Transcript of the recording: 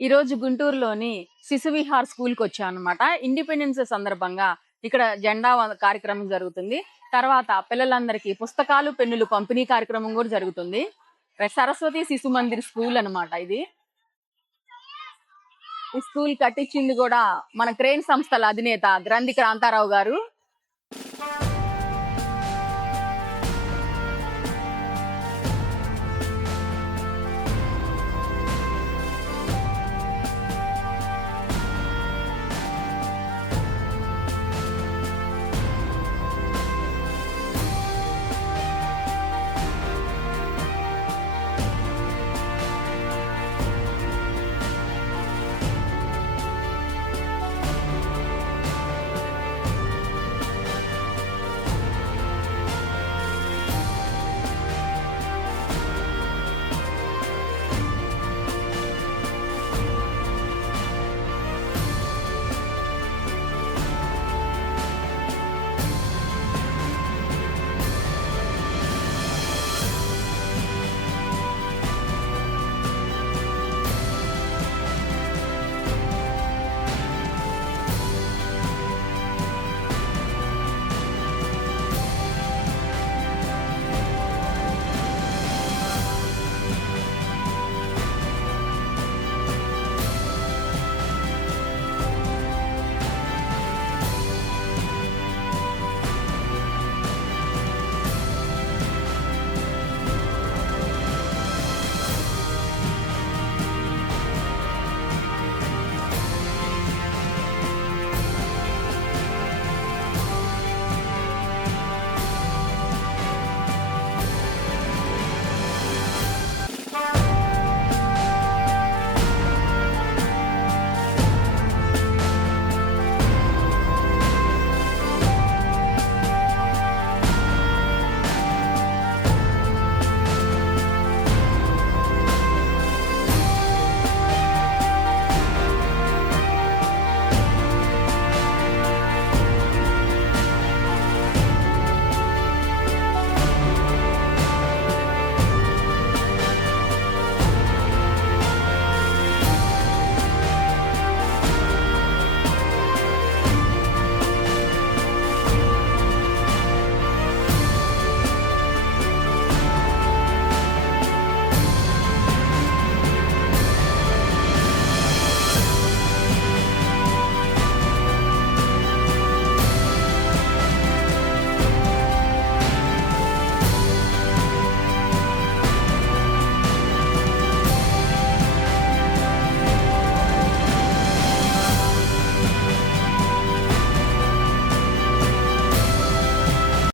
ఈ రోజు గుంటూరులోని శిశువిహార్ స్కూల్ కి వచ్చాం అనమాట. ఇండిపెండెన్స్ సందర్భంగా ఇక్కడ జెండా కార్యక్రమం జరుగుతుంది. తర్వాత పిల్లలందరికీ పుస్తకాలు, పెన్నులు పంపిణీ కార్యక్రమం కూడా జరుగుతుంది. సరస్వతి శిశు మందిర్ స్కూల్ అనమాట ఇది. ఈ స్కూల్ కట్టించింది కూడా మన క్రేన్ సంస్థల అధినేత గ్రంథి క్రాంతారావు గారు.